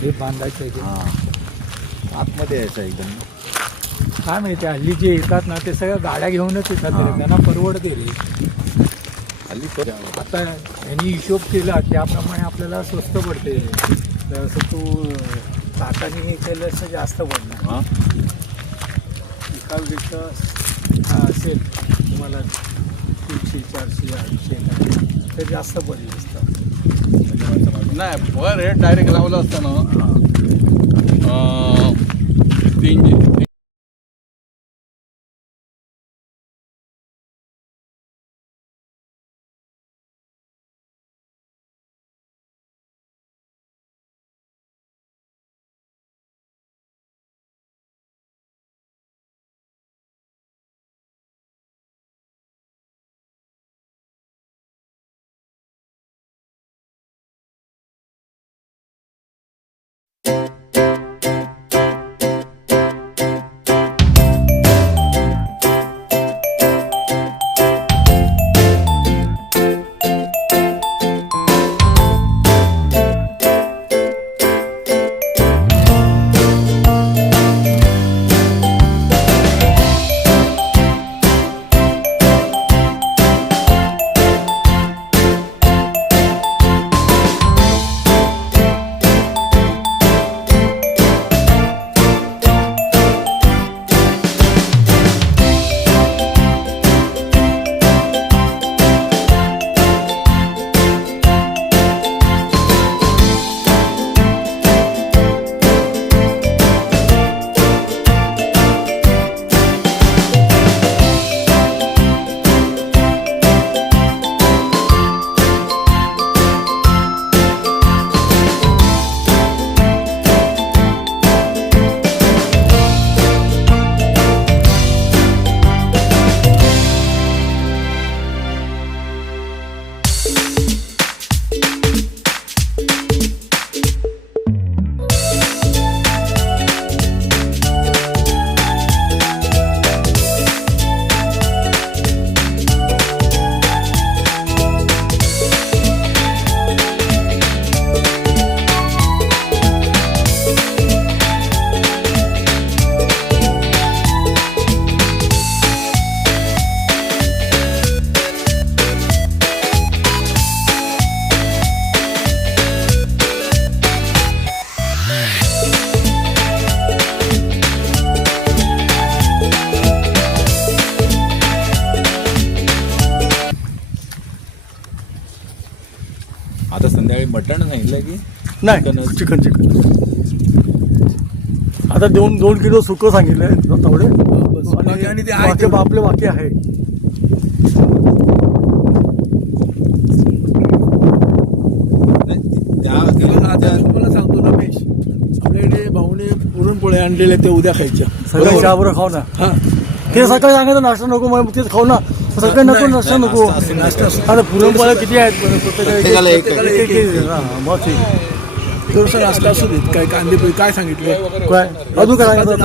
हे बांधायचं आहे. आतमध्ये यायचं एकदम. काय माहिती हल्ली जे येतात ना ते सगळ्या गाड्या घेऊनच येतात रे. त्यांना परवडते रे हल्ली. आता यांनी हिशोब केला त्याप्रमाणे आपल्याला स्वस्त पडते. जसं तू टाटाने हे केलं तर जास्त पडणार. एका वेळेचं असेल तुम्हाला 300 400 800 ते जास्त पडले असतात. नाही पर हे डायरेक्ट लावलं असतं ना 3 आता संध्याकाळी मटण सांगितलं की नाही चिकन आता 2 किलो सुकं सांगितलंय तेवढे आणि ते आपले बाकी आहे. तुम्हाला सांगतो रमेश, आपल्याकडे भाऊने पुरणपोळ्या आणलेल्या ते उद्या खायच्या. सगळ्या चहाबरोबर खाऊ ना. हा ते सकाळी सांगायचं नाश्ता नको मग तेच खाऊ ना. सकाळी नको नाश्ता नको. आता पुरणपोळ्या किती आहेत मग थोडंसं नाश्ता असू देत. काय कांदे काय सांगितलं काय अजून काय सांगायचं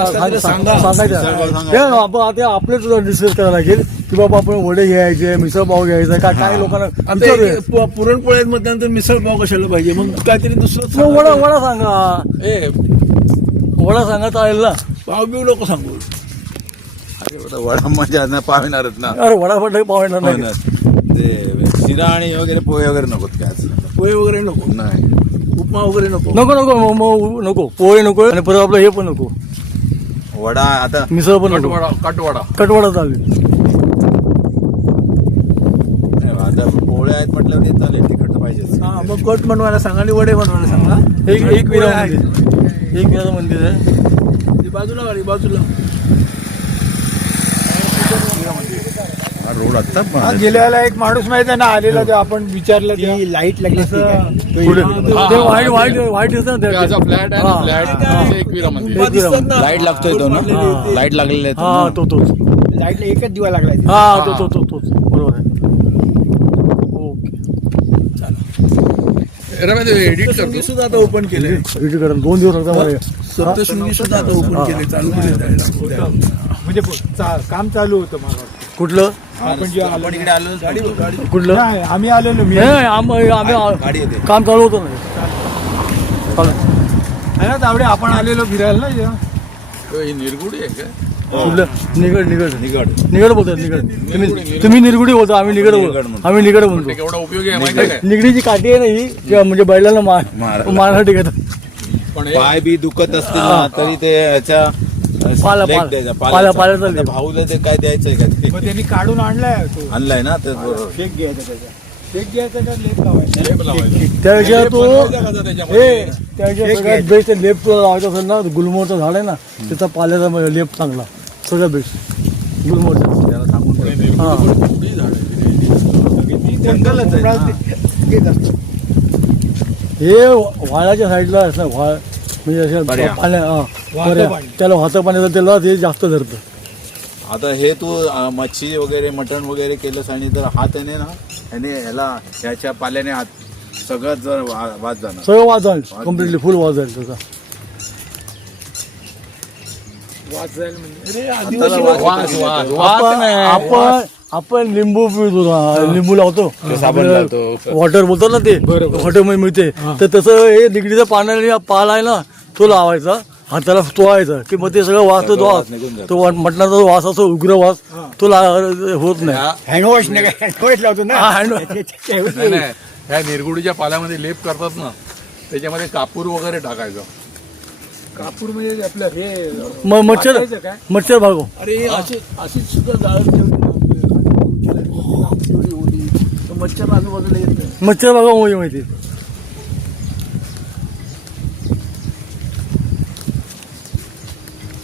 ते आपलेच डिस्कस करायला लागेल की बाबा आपण वडे घ्यायचे मिसळ पाव घ्यायचा काय काय लोकांना पुरणपोळ्यात म्हटल्यानंतर मिसळ पाव कशाला पाहिजे मग काहीतरी दुसरं वडा सांगा. वडा सांगा चालेल ना. पाव बिव नको सांगू. वडा मजा ना पाविणारच ना. अरे वडा पण पाव येणार नाही. ते शिरा आणि वगैरे पोहे वगैरे नको. काय पोहे वगैरे नको. नाही उपमा वगैरे नको. नको नको पोहे नको आणि परत आपलं हे पण नको. वडा आता मिसळ पण नको. कटवडा चालेल. आता पोळे आहेत म्हटल्यावर ते चालेल तिखट. पाहिजे. हा मग कट बनवायला सांगा आणि वडे बनवायला सांगा. एक विरा मंदिर, एक विरा मंदिर आहे. ती बाजूला गाडी बाजूला. हा रोड आता हा, गेल्या वेळेला एक माणूस माहित आहे ना आलेला ते आपण विचारलं ते लाईट लागली पुढे ते वाईट वाईट वाईट दिसतं ना असा ते. फ्लॅट आहे ना, हा. फ्लॅट एकविरा मंदिर. एक विरा मंदिर. लाईट लागतोय तो ना, लाईट लागलेले आहेत हा तोच लाईटला एकच दिवा लागला. हा तोच बरोबर आहे. ओके एडिट सप्तशृंगी सुद्धा आता ओपन केले. एडिट करा 2 दिवस लागतात मला. सप्तशृंगी सुद्धा आता ओपन केले, चालू केले जायला. म्हणजे काम चालू होतं मला वाटतं. कुठलं आपण जे आलो आपण इकडे आलो गाडी कुठलं नाही, आम्ही आलेलो मी नाही आम्ही काम चालू होतं ना. चालेल. आहे ना तावडे आपण आलेलो फिरायला ना या. ही निरगुडी आहे का? कुठलं निगड निगड बोलतात निगड. तुम्ही निरगुडी बोलता, आम्ही निगड बोलतो. आम्ही निगड बोलतो. केवढा उपयोगी आहे माहिती आहे काय? निगडीची काठी आहे ना ही किंवा म्हणजे बैलांना मारण्यासाठी घेतात. पण हे पाय बी दुखत असतील ना तरी ते याच्या पाला- लेग पाला- द्यायचा, पाला- पाल्याचा आता लेग. भाऊला ते काय द्यायचंय का ते मग त्यांनी काढून आणलाय तो आणलाय ना तर बरोबर. शेक घ्यायचा त्याचा शेक घ्यायचा का लेप लावायचा. लेप लावायचा. त्यापेक्षा तो बनवायचा कसा त्याच्यामध्ये? त्यापेक्षा सगळ्यात बेस्ट लेप तुला लावायचा असेल ना, गुलमोहरचं झाड आहे ना, त्याचा पाल्याचा लेप चांगला, सगळ्यात बेस्ट गुलमोहरचा. त्याला सांगून ठेव. हा जंगलच आहे ना. हे व्हाळाच्या साईडला असं व्हाळ म्हणजे अशा पाण्या वाहतं पाणी. त्याला वाहतं पाण्याचं त्याला ते जास्त धरतं. आता हे तू मच्छी वगैरे मटण वगैरे केलंस आणि जर हात याने ना याने ह्याला ह्याच्या पाल्याने हात सगळं जर वाद जाणार. सगळं वाज जाईल कम्प्लिटली फुल वाज जाईल त्याचा. वाच जाईल म्हणजे वास, वास, वास आपण नाही. आपण आपण लिंबू पितो ना, लिंबू लावतो साबण लावतो. वॉटर बोलतो ना ते हॉटेल मध्ये मिळते. तर तसं हे निगडीचा पाण्याने पाल आहे ना, तो लावायचा हाताला चोळायचा की मग ते सगळं वास तो वास तो मटणाचा जो वास असतो उग्र वास तो होत नाही. हँडवॉश नाही का हँडवॉश लावतो ना. हा, hand- नाही, नाही. ह्या निरगुडीच्या पाल्यामध्ये लेप करतात ना, त्याच्यामध्ये कापूर वगैरे टाकायचं. कापूर म्हणजे आपलं हे मच्छर वाचायचं काय? मच्छर भागो. अरे अशीच सुद्धा जाळत ठेवली होती, तर मच्छर आजूबाजूला येत नाही. मच्छर भागो म्हणजे माहिती.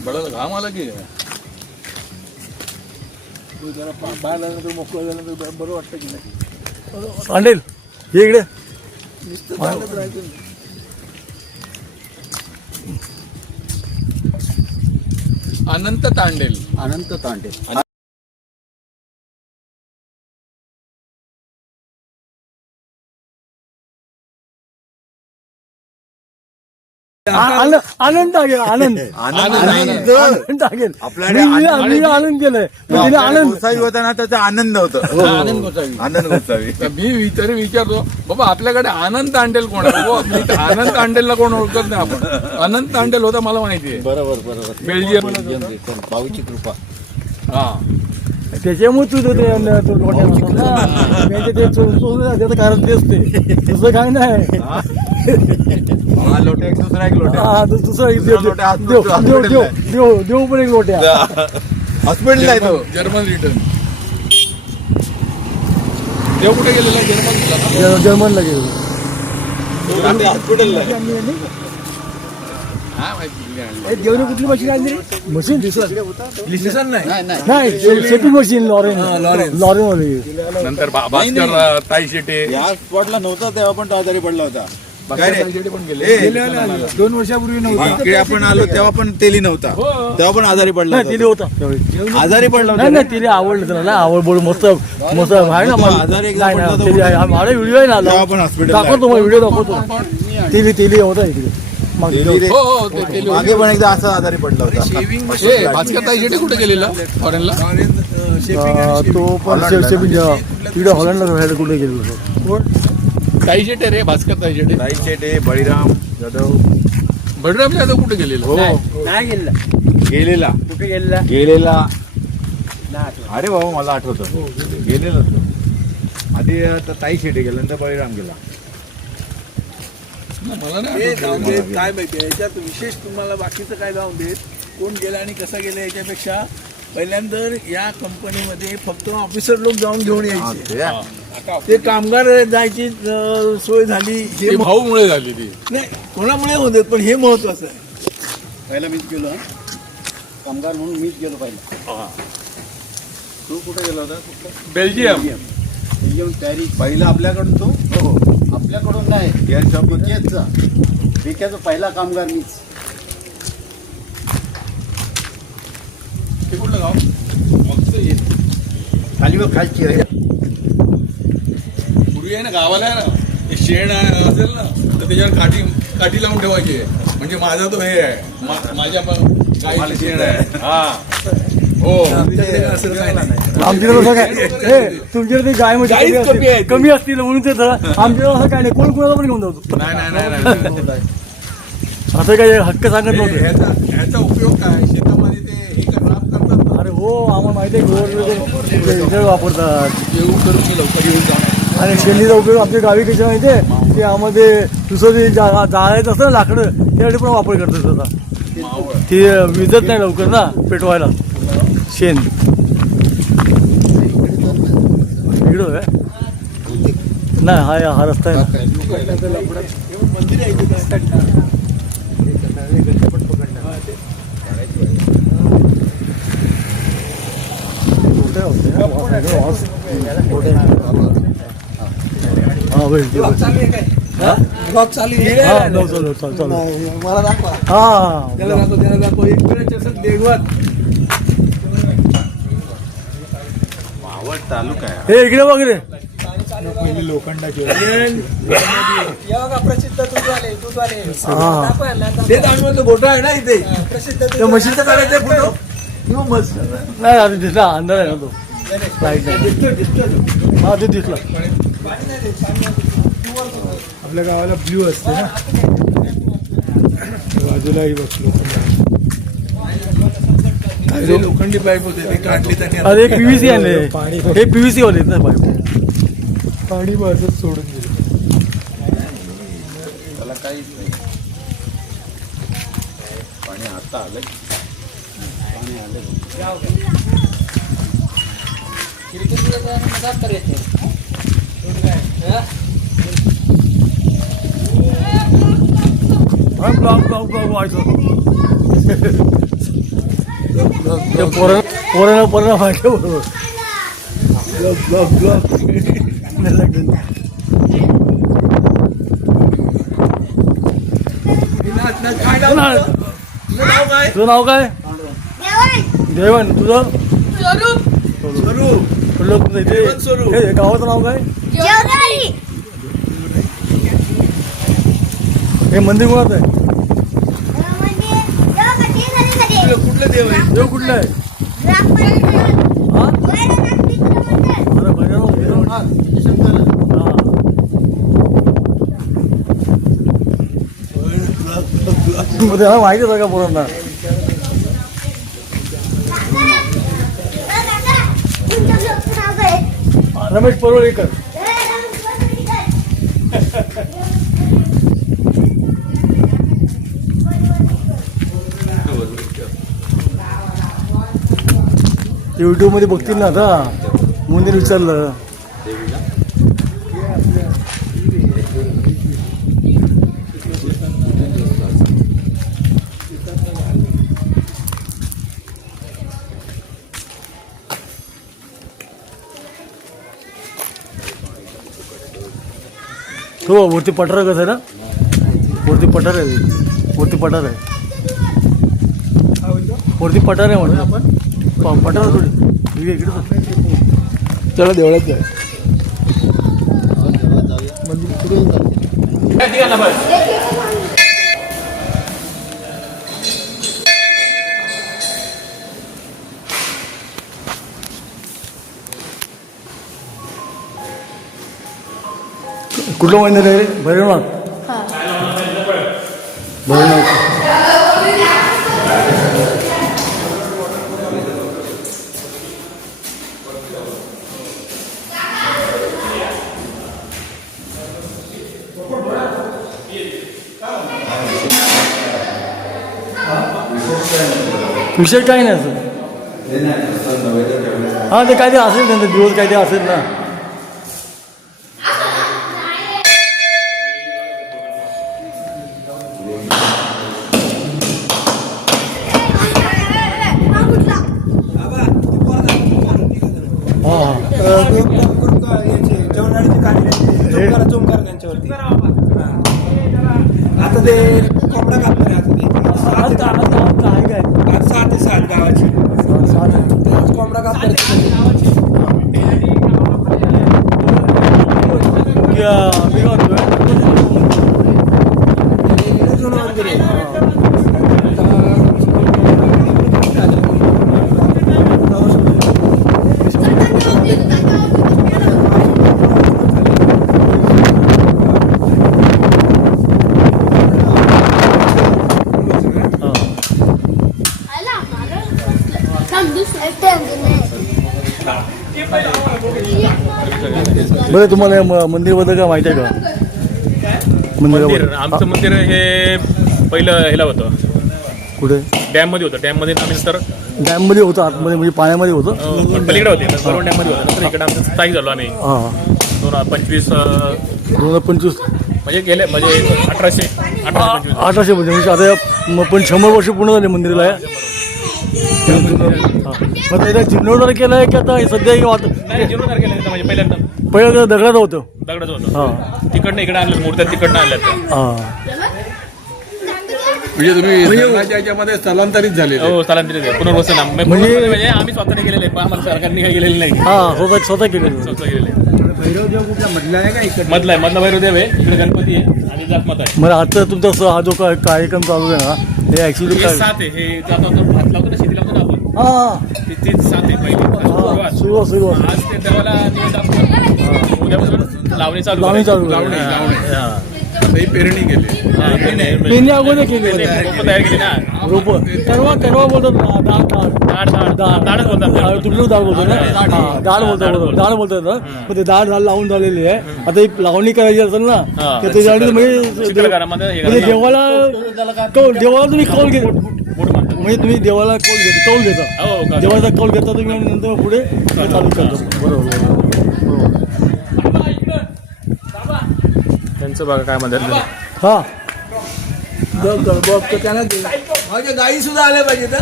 बळाला घाम आला की तो जरा बाहेर आल्यानंतर मोकळं झाल्यानंतर बरं वाटतं की नाही. सांडेल हे इकडे नुसतं चालत राहायचं. अनंत तांडेल. अनंत तांडे. आनंद टाकेल आनंद आनंद टाकेल. मी आनंद केलंय पण तिने आनंद गोसावी होता ना त्याचा आनंद होतो. आनंद गोसावी. आनंद गोसावी. तर मी तरी विचारतो बाबा आपल्याकडे आनंद तांडेल कोण आहे? हो, मी तर आनंद तांडेलला कोण ओळखत नाही आपण. अनंत तांडेल होता मला माहिती आहे. बरोबर बेल्जियम. भाऊची कृपा. हा त्याच्यामुळे तू त्याचं कारण तेच ते दुसरं काय नाही. हा लोट्या एक दुसरा एक लोट्या हा, दुसरं एक देव लोट्या हात देव पुरतो, देव देव हॉस्पिटलला देव देव पण एक लोट्या. हॉस्पिटल आहे तो. German return. देव कुठे गेलेला? जर्मन. जर्मनला गेलो. हॉस्पिटल हा माहिती नाही. देवने कुठली मशीन आणली मशीन लिसन नाही. नाही शेपिंग मशीन लॉरेन मध्ये. नंतर भास्कर ताई शेटे. या स्पॉटला नव्हता तेव्हा पण तो आजारी पडला होता. काय रे? ताई शेटे पण गेले. ए, 2 वर्षापूर्वी नव्हता. इकडे आपण आलो तेव्हा पण तेली नव्हता. तेव्हा पण आजारी पडला नाही तिने होता. होता त्यावेळी. आजारी पडला नाही होता. नाही तिने आवडलं त्याला नाही आवड बोल मस्त मस्त आहे ना मला. आजारी एकदा नाही पडला नाही तर तिने माझा व्हिडिओ आहे ना तेव्हा आपण हॉस्पिटलला दाखवतो मग व्हिडिओ दाखवतो. तिने होता इकडे मग तेली रे. हो हो ते केले. मागे पण एकदा असा आजारी पडला होता. ए, भास्कर ताई शेटे कुठे गेलेला फॉरेनला? तो पण शेपिंग तिकडे हॉलंडला राहायला कुठे गेलो. ताई शेटे रे, भास्कर ताई शेटे. राई शेटे बळीराम जाधव बळीराम यादव कुठे गेलेला? हो नाही गेला गेलेला कुठे गेला गेलेला. अरे बाबा मला आठवतं गेलेला तो. आधी आता ताई शेटे गेला नंतर बळीराम गेला. मला नाही हे आठवत. जाऊन देत काय माहिती याच्यात विशेष तुम्हाला बाकीचं काय जाऊन देत कोण गेला आणि कसा गेला याच्यापेक्षा पहिल्यांदा या कंपनीमध्ये फक्त ऑफिसर लोक जाऊन घेऊन हा, यायचे. ते. ते कामगार जायची सोय झाली हे हे भाऊमुळे झाली ती. नाही कोणामुळे होते पण हे महत्वाचं आहे. पहिला मीच गेलो कामगार म्हणून मीच गेलो पहिला. तू कुठे गेला होता? बेल्जियम. Belgium Paris. पहिला आपल्याकडून तो हो आपल्याकडून नाही यांच्या बिक्याचा बिक्याचा पहिला कामगार मीच. ते कुठलं गाव? मग ते खाली व खालची आहे. पूर्वी आहे ना गावाला आहे ना ते शेण असेल ना तर त्याच्यावर काठी लावून ठेवायची म्हणजे माझा तो हे आहे माझ्या गाईचं शेण आहे. हा हो आमच्याकडे असं काय नाही. आमच्याकडे असं काय तुमच्याकडे गाय म्हणजे गाईच कमी आहे. कमी असतील म्हणून ते आमच्याकडे असं काय नाही कोण कोणाला पण घेऊन जातो नाही नाही नाही नाही असं काय हक्क सांगत नव्हतं. ह्याचा उपयोग काय शेतामध्ये ते हे राब करतात ना. अरे हो आम्हाला माहिती आहे गोर वापरतात येऊन करून मी लवकर येऊन जाणार. आणि शेणीचा उपयोग आमच्या गावी कशा माहिती आहे की आमध्ये दुसरं जे जाळायचं असतं ना लाकडं त्यासाठी पण वापर करतात स्वतः. मावळ ती विजत नाही लवकर ना पेटवायला शेण इकडं काय नाही हा रस्ता आहे ना. मंदिर आहे तिथे. हा बैल ब्लॉग चालू आहे काय? ब्लॉग चालू आहे. हा चालू चालू नाही, मला दाखवा. हा त्याला दाखव इकडे असं देगवत. मावळ तालुका आहे. हे इकडे बघ रे पहिली लोखंडाची प्रसिद्ध दूधवाले दूधवाले हा ते दाखवलं गोठा आहे ना इथे त्या म्हशीचं काढायचं फोटो किंवा मस्त नाही अरे दिसला अंधार आहे ना तो लाईट नाही हा ते दिसला आपल्या गावाला ब्ल्यू असते ना बाजूलाही बसलो. जे लोखंडी पाईप होते ते काढले त्यांनी. अरे पीव्हीसी आणले पाणी हे पीव्हीसी वाले आहेत ना पाईप पाणी बाजूत सोडून दिलं. त्याला काहीच नाही. पाणी आता आलंय. ब्लॉक ब्लॉक ब्लॉक व्हायचं पोरांना माहिती बरोबर ब्लॉक ब्लॉक काय नाव? तुझं नाव काय? तुझं नाव काय देवन तुझं स्वरूप. कुठलं तुझं इथे देवन स्वरूप. हे गावाचं नाव काय हे मंदिर कोणाचं आहे कुठलं देव आहे? देव कुठलं आहे हा अरे भैरवनाथ हा त्याला माहिती आहे का पोरांना रमेश परोळेकर युट्यूब मध्ये बघतील ना आता म्हणून विचारलं तो वरती पठार कसं आहे ना वरती पठार आहे वरती पठार आहे वरती पठार आहे म्हणून आपण पठार थोडी इकडे चला देवळात जाय. कुठलं मंदिर आहे भैरवनाथ भैरवनाथ विषय काही नाही असं हा ते काय ते असेल त्यांचा दिवस काय ते असेल ना जेवणाचे कार्य चोमकार त्यांच्यावरती आता ते कोंबडा कापणार आहे आता ते 6 ते 7 गावाची कोंबडा कापणार बरं तुम्हाला मंदिरबद्दल काय माहिती आहे का? मंदिर आमचं मंदिर हे पहिलं ह्याला होतं, कुठे? डॅम मध्ये होतं. डॅम मध्ये आम्ही नंतर डॅम मध्ये होतं, आतमध्ये म्हणजे पाण्यामध्ये होतं. पलीकडे होते, बरोबर डॅम मध्ये होतं. नंतर इकडे आमचं स्थायिक झालो आम्ही हां 2025 2025 म्हणजे गेले म्हणजे 1825 1800 म्हणजे आता पण 100 वर्ष पूर्ण झाले मंदिराला. हां मग त्याला जीर्णोद्धार केलं आहे की आता सध्या नाही जीर्णोद्धार केलं म्हणजे पहिल्यांदा पहिलं दगडाचं होतं. दगडाचं होतं. हां तिकडनं इकडे आणलं, मूर्त्या तिकडनं आणल्या. हां म्हणजे तुम्ही धरणाच्या याच्यामध्ये स्थलांतरित झाले. हो स्थलांतरित आहे, पुनर्वसन म्हणजे आम्ही स्वतःने गेलेले आहे, आम्हाला सरकारने काही गेलेलं नाही. हां स्वतः केलं. स्वतः गेलेले आहे. भैरवदेव कुठला मधला आहे का इकडे? मधला आहे, मधला भैरवदेव आहे, इकडे गणपती आहे आणि जातमाता आहे. मग आता तुमचा हा जो कार्यक्रम चालू आहे ना हे ऍक्च्युली हे काय? 7 आहे, हे जाता भात लावतो ना, शेती लावतो ना आपण, हां तीच 7 आहे पहिली सुरुवात. सुरुवात आज ते देवाला निवेद दाखवतो. उद्यापासून लावणी चालू लावणी चालू लावणी आहे. आता ही पेरणी केली. पेरणी अगोदर केली होती. रोपं तयार केली ना. रोप terwa बोलतात दाडच बोलतात. तुमचं दाळ बोलतो ना. हां दाळ बोलतात ना. मग ते दाळ लावून झालेली आहे. आता ही लावणी करायची असेल ना तर त्याच्यासाठी म्हणजे चित्रकारामध्ये हे म्हणजे देवाला तुम्ही कौल घेता, बोट मारतात. म्हणजे तुम्ही देवाला कौल घेता. हो का? देवाचा कौल घेता तुम्ही आणि नंतर पुढे चालू करता. बरोबर. त्यांचं बघा काय म्हणतात. हां त्याला माझ्या गाई सुद्धा आल्या पाहिजे तर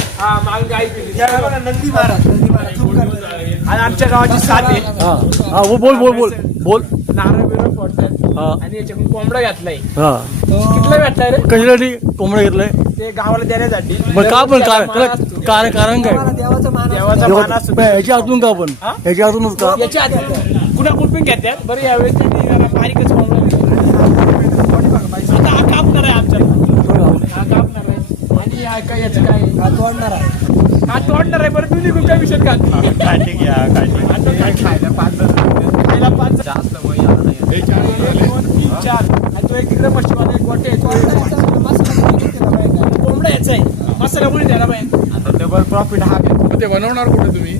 नंदी महाराज आणि आमच्या गावाची 7 आहे. हां बोल. नारळ बिरळ फोडतात हां आणि याच्याकडून कोंबडा घातलाय. हां कितला भेटलाय रे? कशासाठी कोंबडा घेतलाय? ते गावाला देण्यासाठी. मग का पण कारण काय? देवाचा देवा- मान असतो. पण ह्याच्या आतून का पण ह्याच्या आतूनच का? याच्या आधी कुणा कुठून घेतात बरं यावेळेस त्यांनी जरा बारीकच कोंबडा घेतला. आता हा कापणार आहे आमच्या, हा कापणार आहे आणि हा काय याचं काय हा तोडणार आहे. बरं तुम्ही निघून काय विषय आता काय खायला 5 खायला 5 जास्त वय 1 2 3 4 आणि तो एक तिकडे पश्चिमात एक वाटे कोंबडा याचा आहे, मसाला मुळे द्यायला पाहिजे. डबल प्रॉफिट हा मग ते बनवणार कुठे तुम्ही?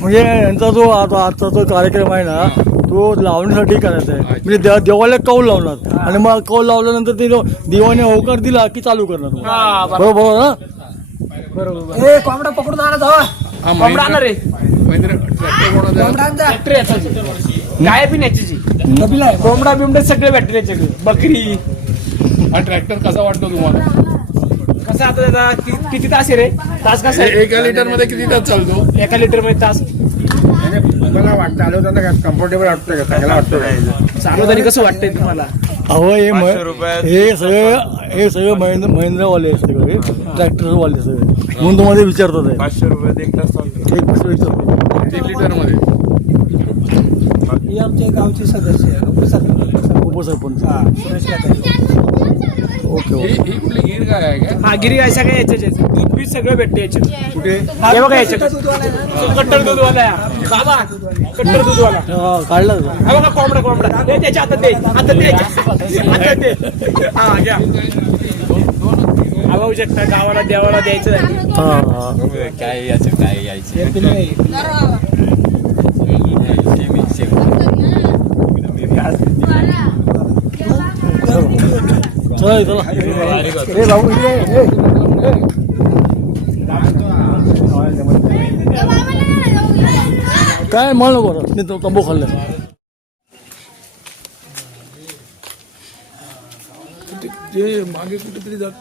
म्हणजे यांचा जो आजचा जो कार्यक्रम आहे ना तो लावण्यासाठी करायचा आहे. म्हणजे देवाला कौल लावणार आणि मग कौल लावल्यानंतर ते देवाने होकार दिला की चालू करणार. बरोबर ना? ए कोंबडा पकडून आणा जावा. हा, कोंबडा आणणार रे. महिंद्रा ट्रॅक्टर कोणाचा? ट्रॅक्टर याचा गाय बी न्यायची कोंबडा बिमडे सगळे भेटले याच्याकडे. बकरी हा ट्रॅक्टर कसा वाटतो तुम्हाला? कसा आता त्याचा किती तास आहे रे? तास कसा आहे? 1 लिटर मध्ये किती तास चालतो? 1 लिटर मध्ये तास मला वाटतं चालवताना कम्फर्टेबल वाटतं का? चांगला वाटतं. चालवताना कसं वाटतंय तुम्हाला? अहो हे सगळे महिंद्रावाले आहेत सगळे, ट्रॅक्टरवाले सगळे, म्हणून तुम्हाला विचारतात आहे. 500 रुपये 1 तास चालतो. 1 लिटर मध्ये. ही आमच्या गावचे सदस्य आहे. उपसरपंच. ही ही कुठली गीर गाय आहे का? हा गिरी गाय सगळ्या याच्याच दूध बी सगळं भेटते याच्यात. कुठे हे बघा याच्यात कट्टर दूधवाला आहे. बाबा कट्टर दूधवाला काढला हा बघा कोंबडा दे त्याच्या हातात दे. हातात दे हा घ्या. हा बघू शकता गावाला देवाला द्यायचं आहे. काय यायचं काय यायचं चला हे भाऊ काय म्हण नको मी तो तंबू खाल्लं. ते मागे कुठेतरी जात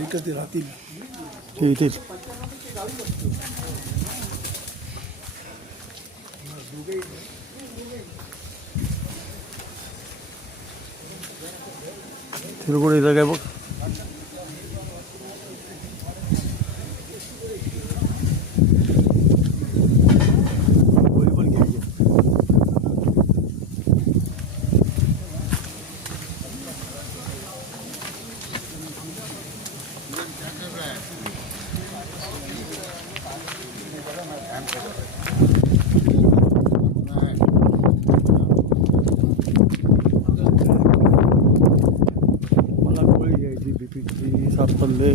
इकडे राहतील ते इथेच. तिरकुड इथं काय बघ. पण घ्यायची. मला गोळी घ्यायची बीपीची 7 पल्ले.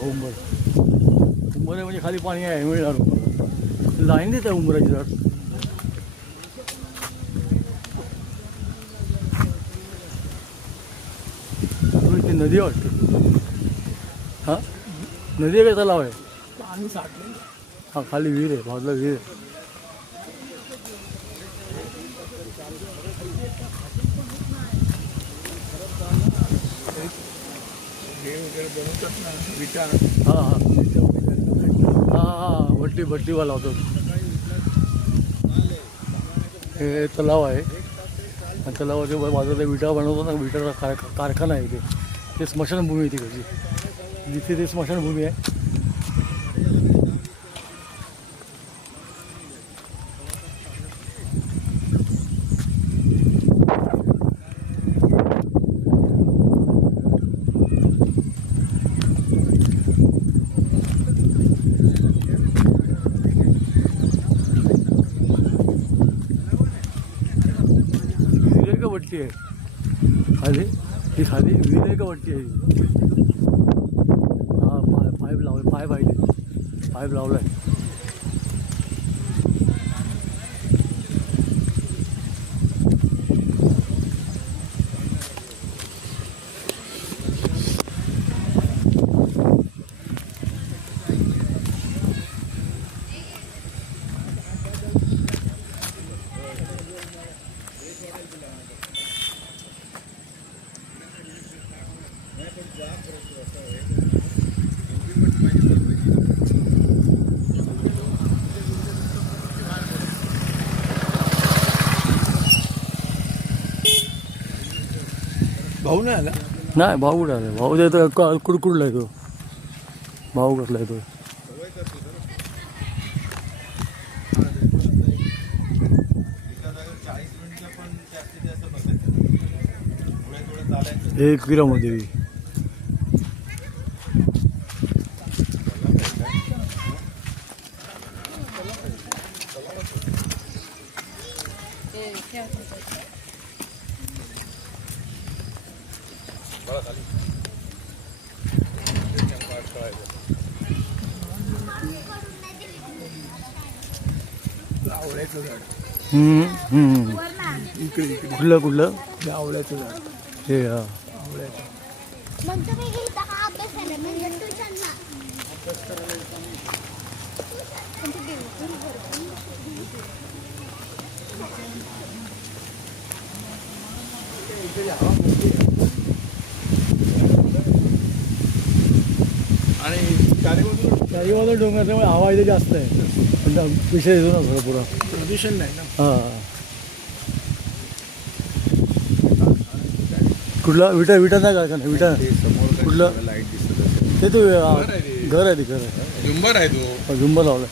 उंबर आहे म्हणजे खाली पाणी आहे मिळणार. लाईन देत आहे उंबराची झाड. ती नदी वाटते. हा नदी आहे का तलाव आहे? पाणी साठलं. हा खाली विहीर आहे, बाजूला विहीर आहे. हे वगैरे बनवतात ना विटा. हां हां हां हां भट्टीवाला होतो. हे तलाव आहे आणि तलावाच्या बाजूला विटा बनवतो ना, विटाचा कारखाना आहे. ते स्मशानभूमी आहे तिकडची. जिथे ते स्मशानभूमी आहे. वट्टी आहे खाली. ही खाली विहीर आहे का वट्टी आहे? हा पाईप लावला. पाईप लावला आहे. भाऊ नाही आला. नाही भाऊ कुठं आला? भाऊ देतो कुडकुडला आहे तो. भाऊ कसला आहे तो? एक किलोमध्ये आवळ्याचं झाड. कुठलं हे आवळ्याचं झाड. हे हा आवळ्याचं. मग तुम्ही इथं का अभ्यास केला? म्हणजे ट्युशनला आणि चारी बाजूला डोंगर त्यामुळे हवा इथे जास्त आहे. पण विषय येतो ना थोडा पुरा. प्रदूषण नाही ना. हां कुठला विटा नाही कारखाना विटा कुठलं लाईट दिसत असेल. ते तो घर आहे ते. घर आहे झुंबर आहे तो. झुंबर लावला.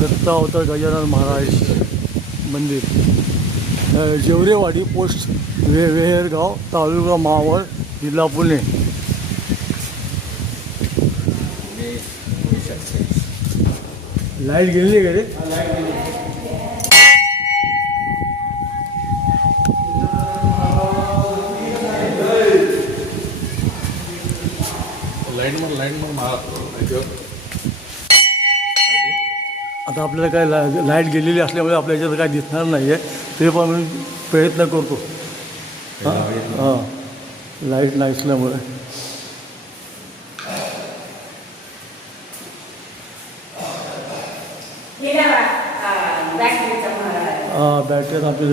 दत्त अवतार गजानन महाराज मंदिर. जेवरेवाडी पोस्ट वेहेरगाव तालुका मावळ जिल्हा पुणे. लाईट गेली का रे? आता आपल्याला काय लाईट गेलेली असल्यामुळे आपल्या याच्यात काय दिसणार नाही आहे, ते पण मी प्रयत्न करतो. हां लाईट नाही असल्यामुळे. हां बॅटरी आपल्या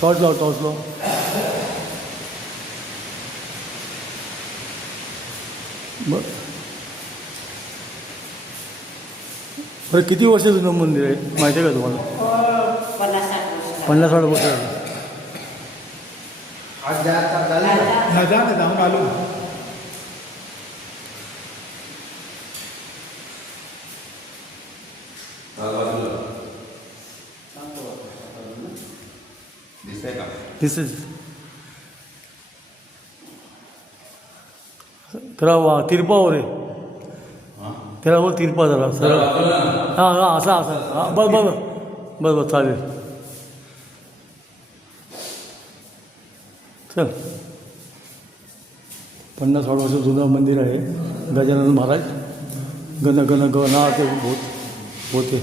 टॉर्च लाव. बरं किती वर्ष जुनं मंदिर आहे माहिती आहे का तुम्हाला? 50-60 वर्ष झाली. जाऊन आलो. त्याला तिरपावर आहे, त्याला बोल तिरपा झाला सरळ. हां असा हां बस चालेल. चल 50-60 वर्ष जुनं मंदिर आहे. गजानन महाराज गण गण गणाचे होते.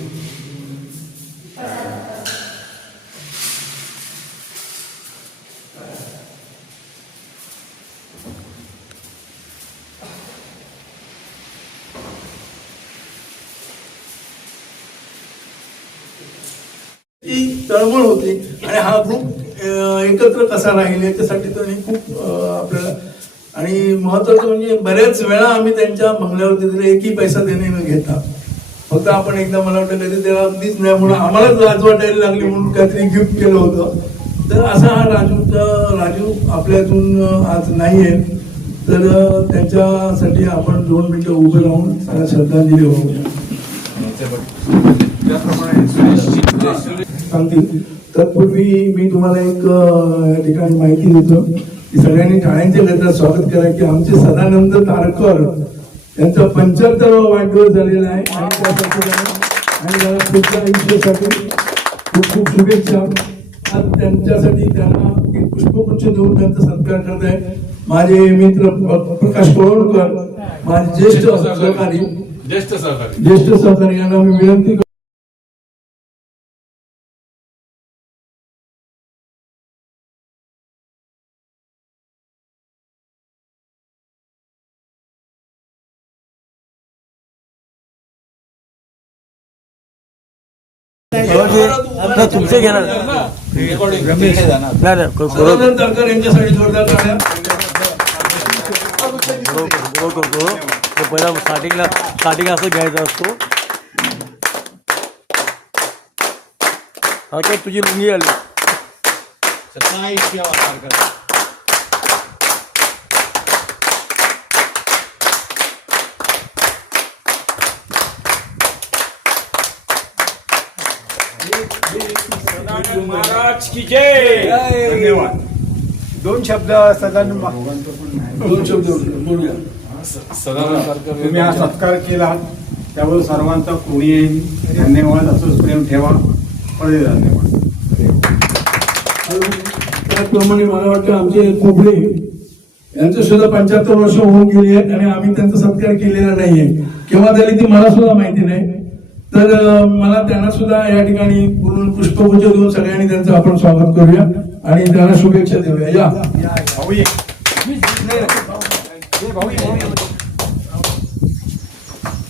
ती तळमळ होती आणि हा ग्रुप एकत्र कसा राहील याच्यासाठी त्यांनी खूप आपल्याला. आणि महत्वाचं म्हणजे बऱ्याच वेळा आम्ही त्यांच्या बंगल्यावरती तरी एकही पैसा देणे न घेता, फक्त आपण एकदा मला वाटतं कधी त्याला अगदीच नाही म्हणून आम्हालाच लाज वाटायला लागली म्हणून काहीतरी गिफ्ट केलं होतं. तर असा हा राजू आपल्यातून आज नाही आहे, तर त्यांच्यासाठी आपण 2 मिनिटं उभं राहून त्याला श्रद्धांजली वाहूया. सांगतील तत्पूर्वी मी तुम्हाला एक या ठिकाणी माहिती देतो की सगळ्यांनी टाळ्यांच्या गजरात स्वागत करा की आमचे सदानंद तारकर यांचा 75वा वाढदिवस झालेला आहे. आणि त्याला पुढच्या आयुष्यासाठी खूप खूप शुभेच्छा. आज त्यांच्यासाठी त्यांना एक पुष्पगुच्छ देऊन त्यांचा सत्कार करत आहे माझे मित्र प्रकाश कोळवणकर, माझे ज्येष्ठ सहकारी यांना मी विनंती करतो. तुमचे घेणार सदानंद तारकर यांच्यासाठी जोरदार टाळ्या. करतो पहिला स्टार्टिंग असं घ्यायचा असतो. आता तुझी लुंगी आली. महाराज की जय. धन्यवाद. 2 शब्द सदानंद बोलूया. तुम्ही हा सत्कार केला त्याबद्दल सर्वांचा कोणी धन्यवाद. असंच प्रेम ठेवा. धन्यवाद. त्याचप्रमाणे मला वाटतं आमचे कोबडे यांचं सुद्धा 75 वर्ष होऊन गेली आहेत आणि आम्ही त्यांचा सत्कार केलेला नाहीये. केव्हा झाली ती मला सुद्धा माहिती नाही. तर मला त्यांना सुद्धा या ठिकाणी बोलून पुष्पगुच्छ देऊन सगळ्यांनी त्यांचं आपण स्वागत करूया आणि त्यांना शुभेच्छा देऊया.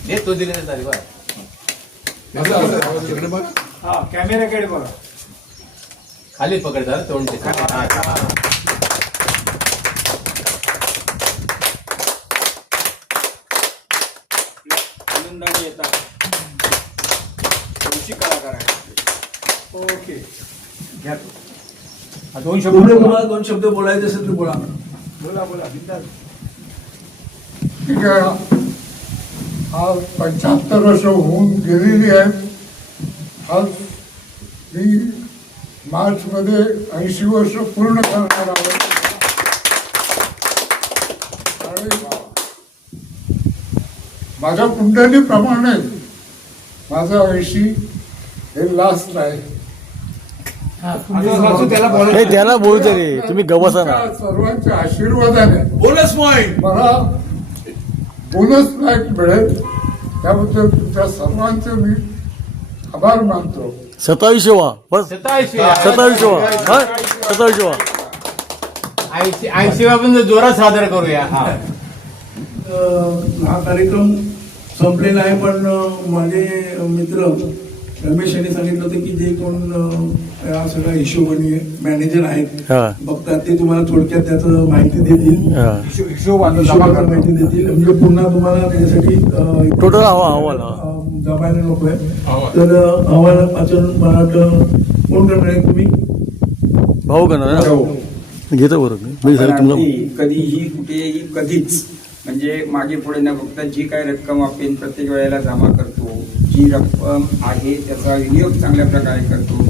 या कॅमेराकडे बघा. खाली पकडता तोंड आनंदाने येतात कलाकार आहे. ओके घ्या. 2 शब्द तुम्हाला 2 शब्द बोलायचे असेल तर बोला. बोला बिंदास. ठीक आहे. आज 75 वर्ष होऊन गेलेली आहेत. आज मी मार्चमध्ये 80 वर्ष पूर्ण करणार आहोत. आणि माझ्या कुंडलीप्रमाणे माझं 80 हे लास्ट आहे. त्याला बोलतो रे तुम्ही गवसा ना. सर्वांच्या आशीर्वादाने बोनस पॉइंट मला बोनस पॉइंट मिळेल त्याबद्दल तुमच्या सर्वांचे मी आभार मानतो. 27वा बस 27वा 27वा 80 पण जोरात सादर करूया. हा कार्यक्रम संपलेला आहे, पण माझे मित्र रमेश यांनी सांगितलं होतं की जे कोण हा सगळा हिशोबाने मॅनेजर आहेत हा. बघतात ते तुम्हाला थोडक्यात त्याचं माहिती देतील, हा. हिशोबाचं माहिती देतील. म्हणजे पुन्हा तुम्हाला त्याच्यासाठी टोटल अहवाल जमायला नकोय. तर अहवाल वाचून मला वाटतं कोण करणार आहे तुम्ही? भाऊ करणार आहे ना? घेतो बरोबर मी सर तुमचा कधीही कुठेही कधीच म्हणजे मागे पुढे न बघता जी काय रक्कम आपण प्रत्येक वेळेला जमा करतो, जी रक्कम आहे त्याचा विनियोग चांगल्या प्रकारे करतो.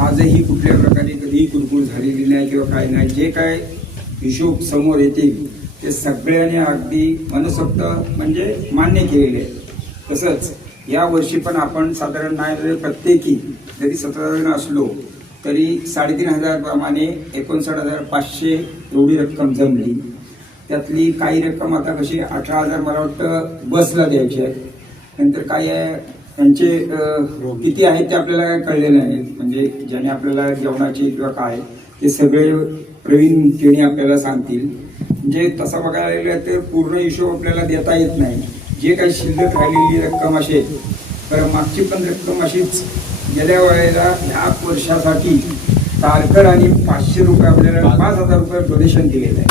आजही कुठल्या प्रकारे कधीही कुरकुर झालेली नाही किंवा काय नाही. जे काय हिशोब समोर येतील ते सगळ्यांनी अगदी मनसोक्त म्हणजे मान्य केलेले आहे. तसंच या वर्षी पण आपण साधारण नाही प्रत्येकी जरी 17 जण असलो तरी 3,500 प्रमाणे 59,500 एवढी रक्कम जमली. त्यातली काही रक्कम आता कशी 18,000 मला वाटतं बसला द्यायची आहे. नंतर काय आहे त्यांचे किती आहेत ते आपल्याला काय कळलेलं नाही. म्हणजे ज्याने आपल्याला जेवणाचे किंवा काय ते सगळे प्रवीण केणी आपल्याला सांगतील. म्हणजे तसं बघायला गेलं तर पूर्ण हिशोब आपल्याला देता येत नाही. जे काही शिल्लक राहिलेली रक्कम असेल तर मागची पण रक्कम अशीच गेल्या वेळेला ह्या वर्षासाठी तारकर आणि 500 रुपये आपल्याला 5,000 रुपये डोनेशन दिलेलं आहे.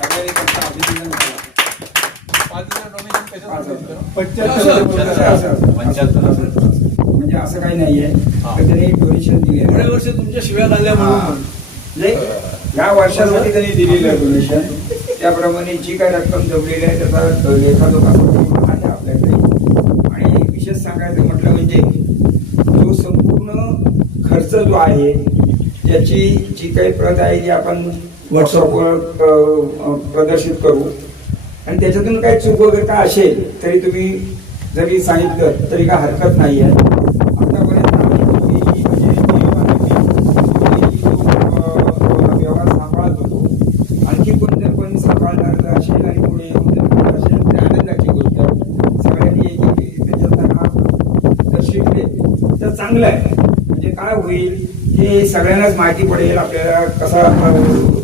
सगळ्यांनी त्यांचं अभिनंदन करा. 75 म्हणजे असं काही नाहीये तर त्यांनी डोनेशन दिले. पुढे वर्ष तुमच्या शिव्या झाल्या म्हणून म्हणजे या वर्षासाठी त्यांनी दिलेलं आहे डोनेशन. त्याप्रमाणे जी काही रक्कम जमलेली आहे त्याचा लेखाजोखा आहे आपल्याकडे. आणि विशेष सांगायचं म्हटलं म्हणजे जो संपूर्ण खर्च जो आहे त्याची जी काही प्रत आहे ती आपण व्हॉट्सअपवर प्रदर्शित करू. आणि त्याच्यातून काही चूक वगैरे काय असेल तरी तुम्ही जरी सांगितलं तरी काय हरकत नाही आहे. आतापर्यंत आम्ही व्यवहार सांभाळत होतो. आणखी कोण जर कोणी सांभाळणार असेल आणि पुढे असेल तर आनंदाची गोष्ट आहे. सगळ्यांनी एक त्याच्यात शिकले तर चांगलं आहे. म्हणजे काय होईल की सगळ्यांनाच माहिती पडेल आपल्याला कसा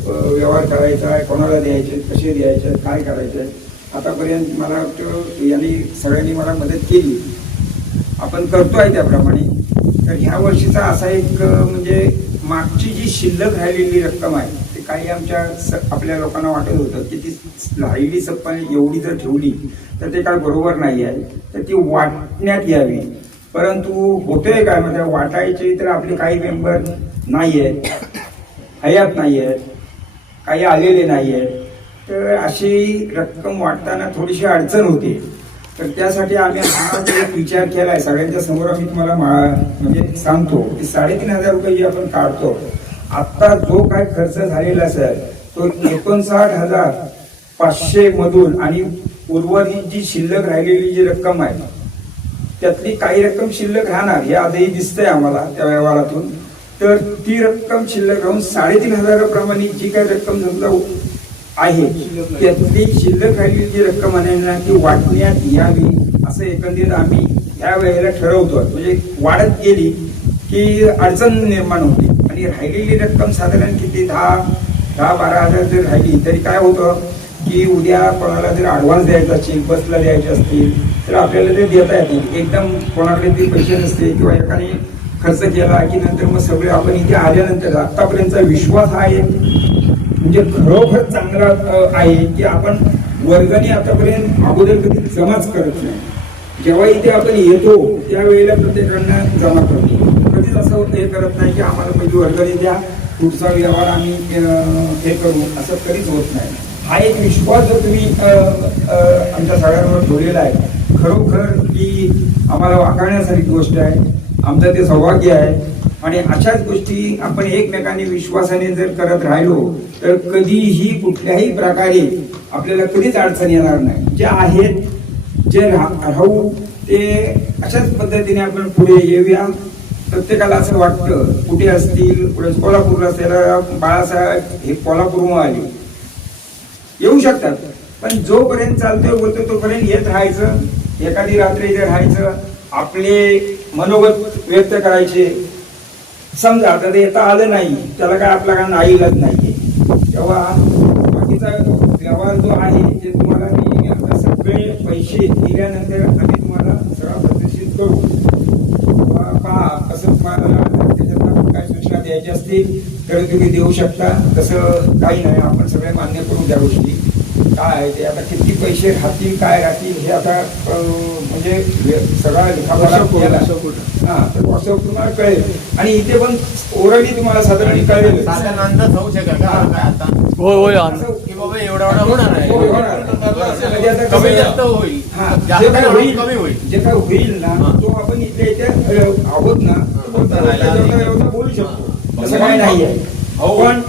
व्यवहार करायचा आहे, कोणाला द्यायचे, कसे द्यायचे, काय करायचे. आतापर्यंत मला वाटतं यांनी सगळ्यांनी मला मदत केली. आपण करतोय त्याप्रमाणे. तर ह्या वर्षीचा असा एक म्हणजे मागची जी शिल्लक राहिलेली रक्कम आहे ते काही आमच्या आपल्या लोकांना वाटत होतं की ती राहिली सप्पाने एवढी जर ठेवली तर ते काय बरोबर नाही आहे, तर ती वाटण्यात यावी. परंतु होतोय काय म्हणजे वाटायचे तर आपले काही मेंबर नाही आहेत, हयात नाही आहेत, काही आलेले नाही आहेत. तर अशी रक्कम वाटताना थोडीशी अडचण होते. तर त्यासाठी आम्ही हा एक विचार केला आहे. सगळ्यांच्या समोर आम्ही तुम्हाला म्हणजे सांगतो की 3,500 रुपये जे आपण काढतो आता जो काय खर्च झालेला असेल तो 59,500 मधून आणि उर्वरित जी शिल्लक राहिलेली जी रक्कम आहे त्यातली काही रक्कम शिल्लक राहणार हे आजही दिसतंय आम्हाला त्या व्यवहारातून. तर ती रक्कम शिल्लक राहून 3,500 प्रमाणे जी काही रक्कम समजा आहे त्यातली शिल्लक राहिलेली जी रक्कम आहे ना ती वाटण्यात यावी असं एकंदरीत आम्ही या वेळेला ठरवतो. म्हणजे वाढत गेली की अडचण निर्माण होते. आणि राहिलेली रक्कम साधारण किती 10-12,000 जर राहिली तरी काय होतं की उद्या कोणाला जर ऍडव्हान्स द्यायचा असेल, बसला द्यायचे असतील तर आपल्याला ते देता येतील. एकदम कोणाकडे ते पैसे नसते किंवा एकाने खर्च केला की नंतर मग सगळे आपण इथे आल्यानंतर आतापर्यंतचा विश्वास हा एक म्हणजे खरोखर चांगला आहे की आपण वर्गणी आतापर्यंत अगोदर कधी जमाच करत नाही. जेव्हा इथे आपण येतो त्यावेळेला प्रत्येकांना जमा करतो. कधीच असं हे करत नाही की आम्हाला पहिली वर्गणी द्या, पुढचा व्यवहार आम्ही हे करू, असं कधीच होत नाही. हा एक विश्वास जर तुम्ही आमच्या सगळ्यांवर ठेवलेला आहे खरोखर की आम्हाला वाखाणण्यासारखी गोष्ट आहे. आमचं ते सौभाग्य आहे. आणि अशाच गोष्टी आपण एकमेकांनी विश्वासाने जर करत राहिलो तर कधीही कुठल्याही प्रकारे आपल्याला कधीच अडचण येणार नाही. जे आहेत जे राहू ते अशाच पद्धतीने आपण पुढे येऊया. प्रत्येकाला असं वाटतं कुठे असतील, पुढे कोल्हापूरला असेल, बाळासाहेब हे कोल्हापूरहून आले येऊ शकतात पण जोपर्यंत चालतोय बोलतो तोपर्यंत येत राहायचं. एखादी रात्री इथे राहायचं, आपले मनोगत व्यक्त करायचे. समजा आता ते येता आलं नाही, त्याला काय आपला काय नाईलाज नाहीये. तेव्हा बाकीचा व्यवहार जो आहे ते तुम्हाला मी आता सगळे पैसे दिल्यानंतर आम्ही तुम्हाला सगळा प्रदर्शित करू. पहा कसं तुम्हाला त्याच्यात काय सूचना द्यायच्या असतील तर तुम्ही देऊ शकता. तसं काही नाही, आपण सगळे मान्य करू त्या गोष्टी. काय ते आता किती पैसे राहतील काय राहतील हे आता म्हणजे सगळा हा तर व्हॉट्सअप तुम्हाला कळेल. आणि इथे पण ओरली तुम्हाला साधारण कळेल. अंदाज होऊ शकेल का आता होय होय की बाबा एवढा होणार आहे, म्हणजे आता कमी कसं- जास्त होईल, हा, जास्त जे काय होईल, कमी होईल. जे काय होईल ना तो आपण इथे इथे आहोत ना, तो त्याच्यावर बोलू शकतो. असं काही नाहीये. पण